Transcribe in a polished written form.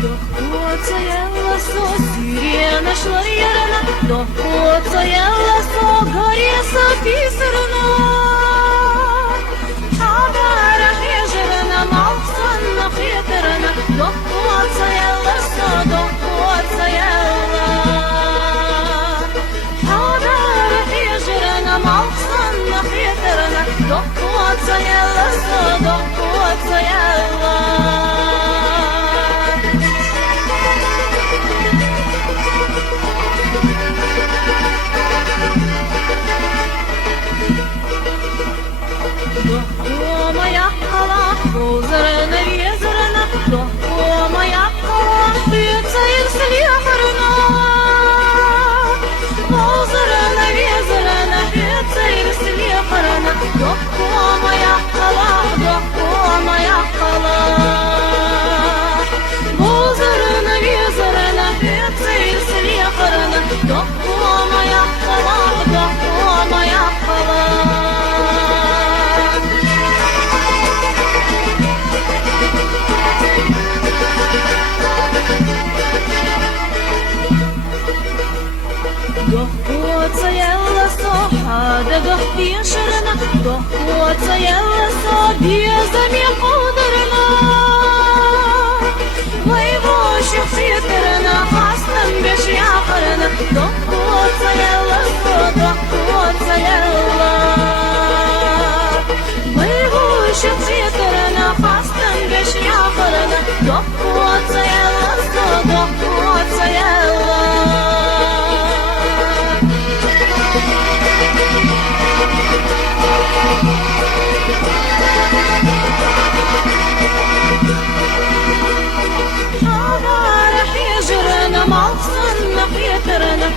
Доходца ела со сирена шларьерна, доходца ела со гореса писарна. Хабара хежерна, малсанна хетерна, доходца ела со, доходца ела. Хабара хежерна, малсанна хетерна, доходца ела со, доходца ела. Моя хала, озерна везерна, до моя хала, пицца и слепарна. Озерна везерна, пицца и слепарна, до моя хала, до моя хала. Озерна везерна, пицца и слепарна, до моя хала, до моя хала. Доходца ела со, хада гахпишерна, доходца ела со, безами ударна. Моего щухитерна, хастан беш яхарна, доходца ела со, доходца ела. Моего щухитерна, хастан беш яхарна, доходца ела со, доходца ела. Хабара хежерна, малсанна хетерна,